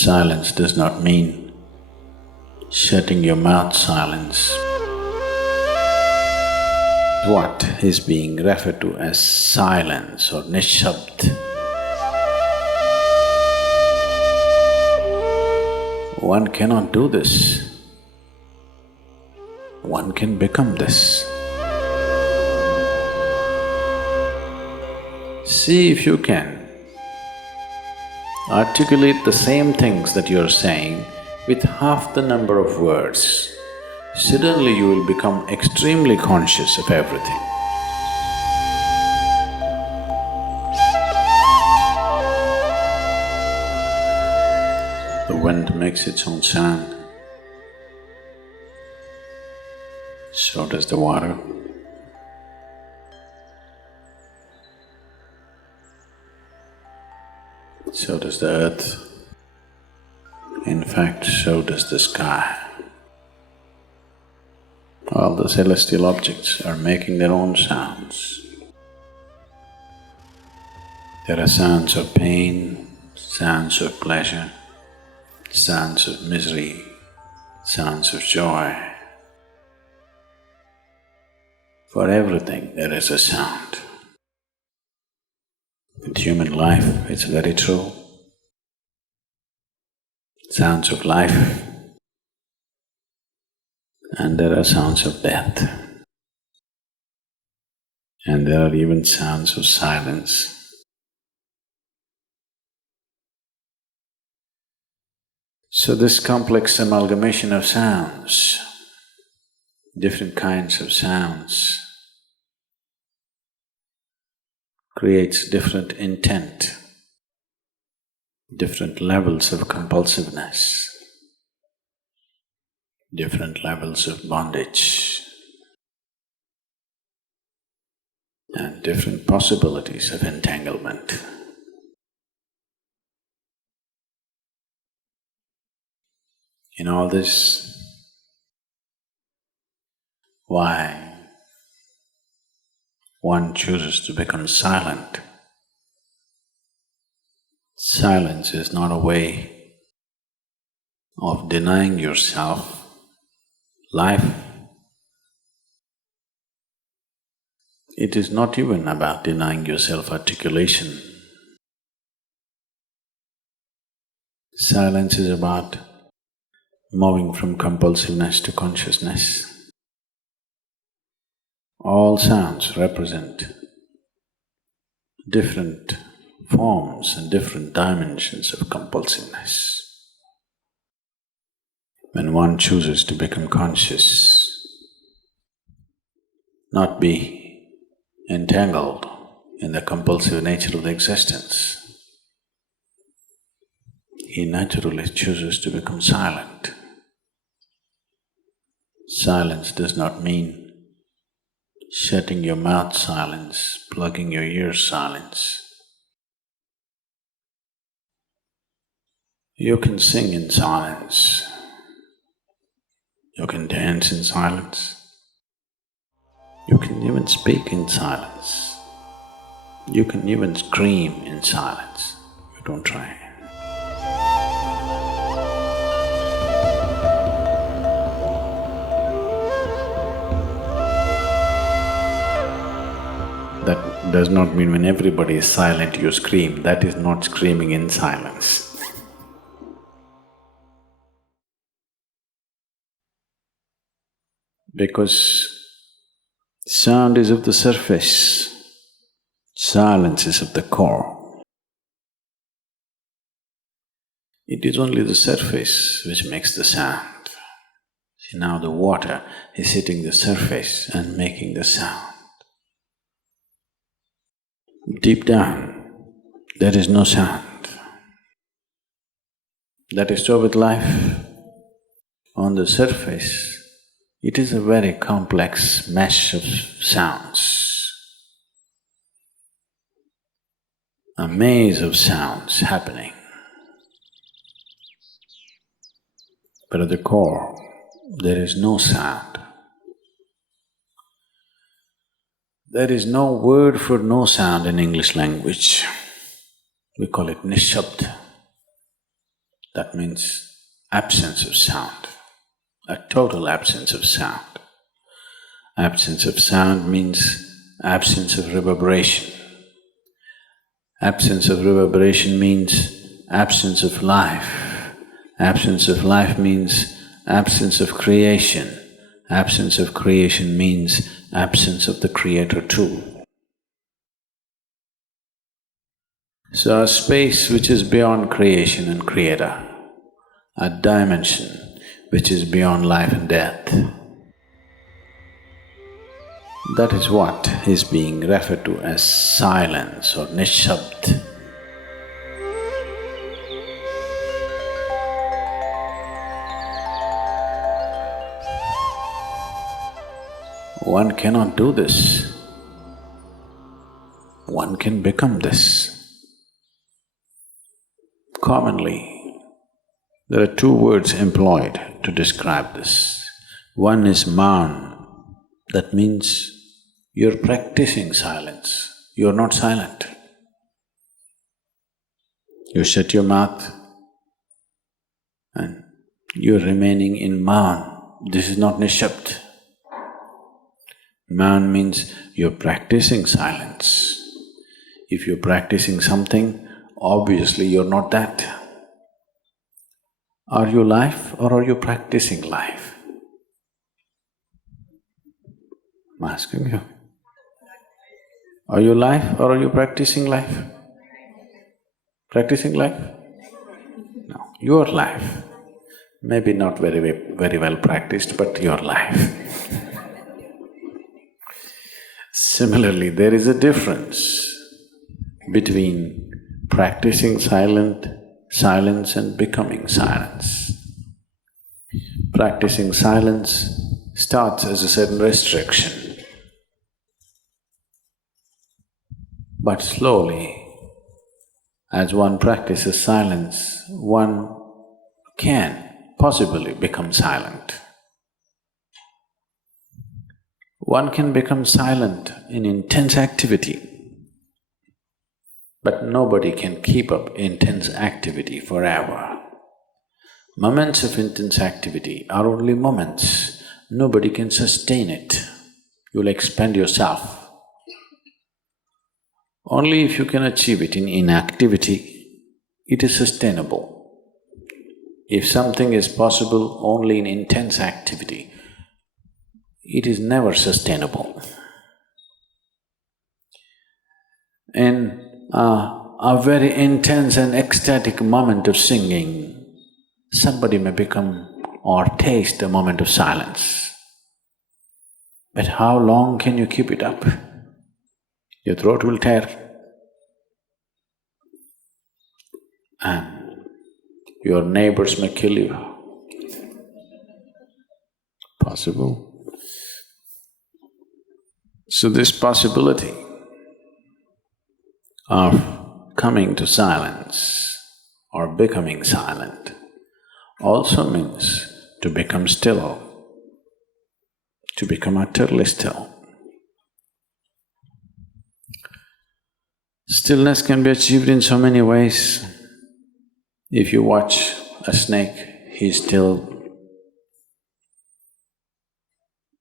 Silence does not mean shutting your mouth silence. What is being referred to as silence or nishabd? One cannot do this. One can become this. See if you can articulate the same things that you're saying with half the number of words. Suddenly you will become extremely conscious of everything. The wind makes its own sound, so does the water. So does the earth. In fact, so does the sky. All the celestial objects are making their own sounds. There are sounds of pain, sounds of pleasure, sounds of misery, sounds of joy. For everything there is a sound. In human life, it's very true. Sounds of life, and there are sounds of death, and there are even sounds of silence. So this complex amalgamation of sounds, different kinds of sounds, creates different intent, different levels of compulsiveness, different levels of bondage, and different possibilities of entanglement. In all this, why one chooses to become silent? Silence is not a way of denying yourself life. It is not even about denying yourself articulation. Silence is about moving from compulsiveness to consciousness. All sounds represent different forms and different dimensions of compulsiveness. When one chooses to become conscious, not be entangled in the compulsive nature of the existence, he naturally chooses to become silent. Silence does not mean shutting your mouth silence, plugging your ears silence. You can sing in silence. You can dance in silence. You can even speak in silence. You can even scream in silence. You don't try. That does not mean when everybody is silent you scream. That is not screaming in silence. Because sound is of the surface, silence is of the core. It is only the surface which makes the sound. See, now the water is hitting the surface and making the sound. Deep down, there is no sound. That is so with life. On the surface, it is a very complex mesh of sounds, a maze of sounds happening. But at the core, there is no sound. There is no word for no sound in English language. We call it nishabd. That means absence of sound, a total absence of sound. Absence of sound means absence of reverberation. Absence of reverberation means absence of life. Absence of life means absence of creation. Absence of creation means absence of the Creator too. So a space which is beyond creation and Creator, a dimension which is beyond life and death, that is what is being referred to as silence or nishabd. One cannot do this. One can become this. Commonly, there are two words employed to describe this. One is man, that means you're practicing silence, you're not silent. You shut your mouth and you're remaining in man. This is not nishabd. Man means you're practicing silence. If you're practicing something, obviously you're not that. Are you life or are you practicing life? I'm asking you. Are you life or are you practicing life? Practicing life? No, you are life. Maybe not very well practiced, but you are life. Similarly, there is a difference between practicing silence and becoming silence. Practicing silence starts as a certain restriction, but slowly, as one practices silence, one can possibly become silent. One can become silent in intense activity, but nobody can keep up intense activity forever. Moments of intense activity are only moments, nobody can sustain it. You'll expend yourself. Only if you can achieve it in inactivity, it is sustainable. If something is possible only in intense activity, it is never sustainable. In a very intense and ecstatic moment of singing, somebody may become or taste a moment of silence. But how long can you keep it up? Your throat will tear and your neighbors may kill you. Possible. So this possibility of coming to silence or becoming silent also means to become still, to become utterly still. Stillness can be achieved in so many ways. If you watch a snake, he's still.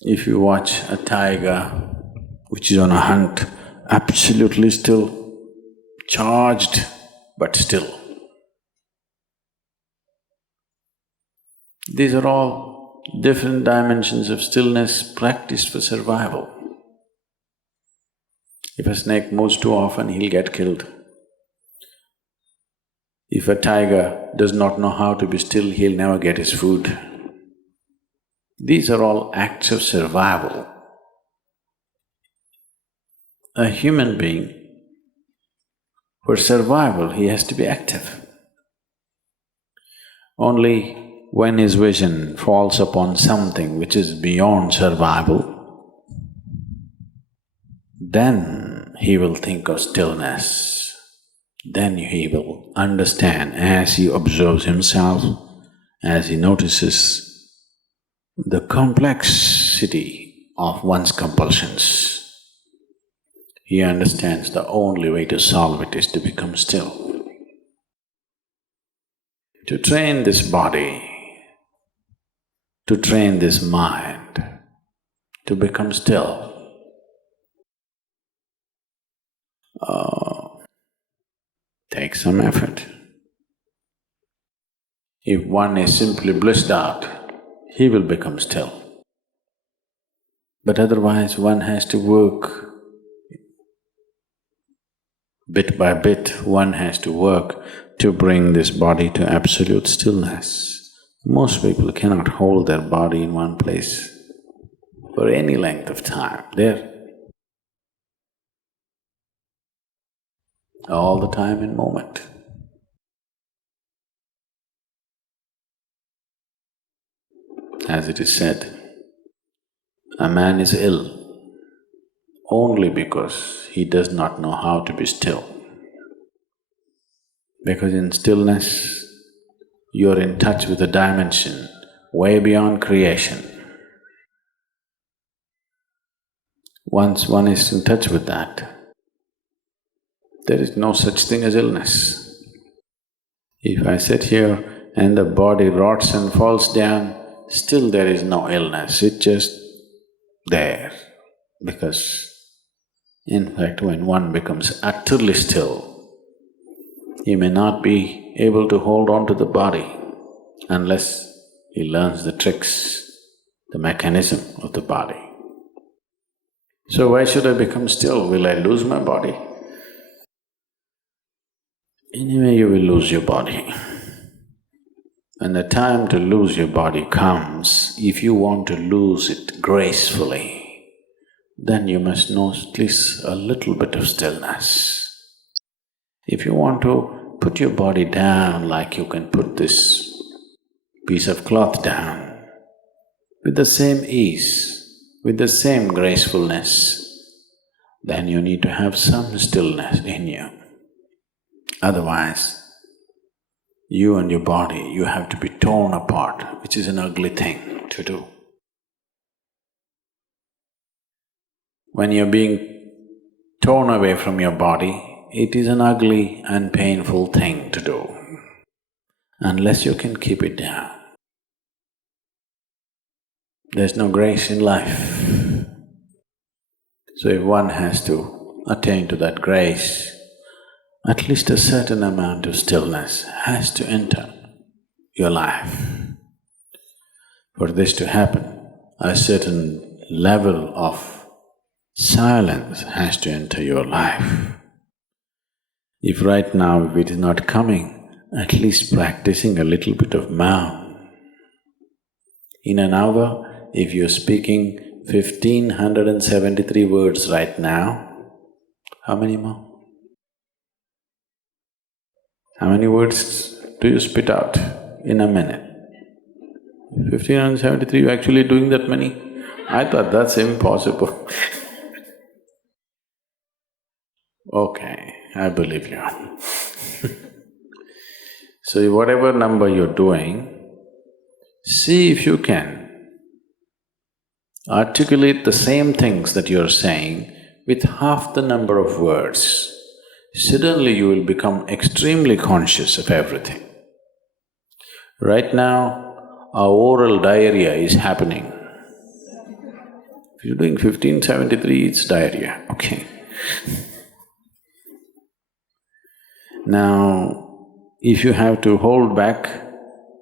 If you watch a tiger which is on a hunt, absolutely still, charged but still. These are all different dimensions of stillness practiced for survival. If a snake moves too often, he'll get killed. If a tiger does not know how to be still, he'll never get his food. These are all acts of survival. A human being, for survival, he has to be active. Only when his vision falls upon something which is beyond survival, then he will think of stillness. Then he will understand as he observes himself, as he notices the complexity of one's compulsions. He understands the only way to solve it is to become still. to train this body, to train this mind, to become still. Takes some effort. If one is simply blissed out, he will become still. But otherwise one has to work bit by bit, one has to work to bring this body to absolute stillness. Most people cannot hold their body in one place for any length of time. They're all the time in movement. As it is said, a man is ill only because he does not know how to be still. Because in stillness, you're in touch with a dimension way beyond creation. Once one is in touch with that, there is no such thing as illness. If I sit here and the body rots and falls down, still there is no illness, it's just there. Because in fact, when one becomes utterly still, he may not be able to hold on to the body unless he learns the tricks, the mechanism of the body. So why should I become still? Will I lose my body? Anyway, you will lose your body. When the time to lose your body comes, if you want to lose it gracefully, then you must know at least a little bit of stillness. If you want to put your body down like you can put this piece of cloth down, with the same ease, with the same gracefulness, then you need to have some stillness in you. Otherwise, you and your body, you have to be torn apart, which is an ugly thing to do. When you're being torn away from your body, it is an ugly and painful thing to do, unless you can keep it down. There's no grace in life. So if one has to attain to that grace, at least a certain amount of stillness has to enter your life. For this to happen, a certain level of silence has to enter your life. If right now if it is not coming, at least practicing a little bit of maun. In an hour, if you're speaking 1573 words right now, how many more? How many words do you spit out in a minute? 1573, you're actually doing that many? I thought that's impossible. Okay, I believe you. So whatever number you're doing, see if you can articulate the same things that you're saying with half the number of words. Suddenly you will become extremely conscious of everything. Right now, our oral diarrhea is happening. If you're doing 1573, it's diarrhea, okay. Now, if you have to hold back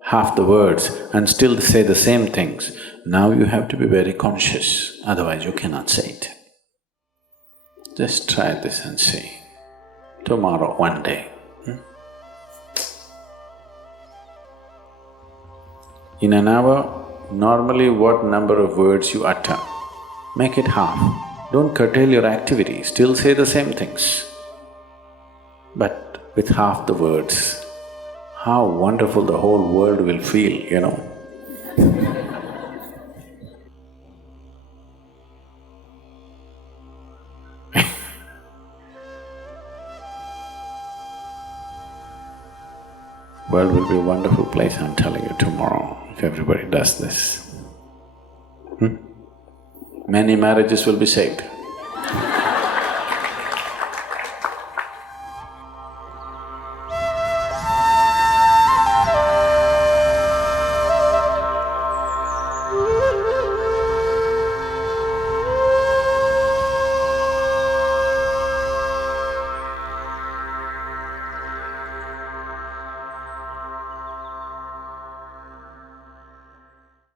half the words and still say the same things, now you have to be very conscious, otherwise you cannot say it. Just try this and see. Tomorrow, one day. In an hour, normally what number of words you utter, make it half. Don't curtail your activity, still say the same things. But with half the words, how wonderful the whole world will feel, you know. World will be a wonderful place, I'm telling you, tomorrow, if everybody does this. Many marriages will be saved.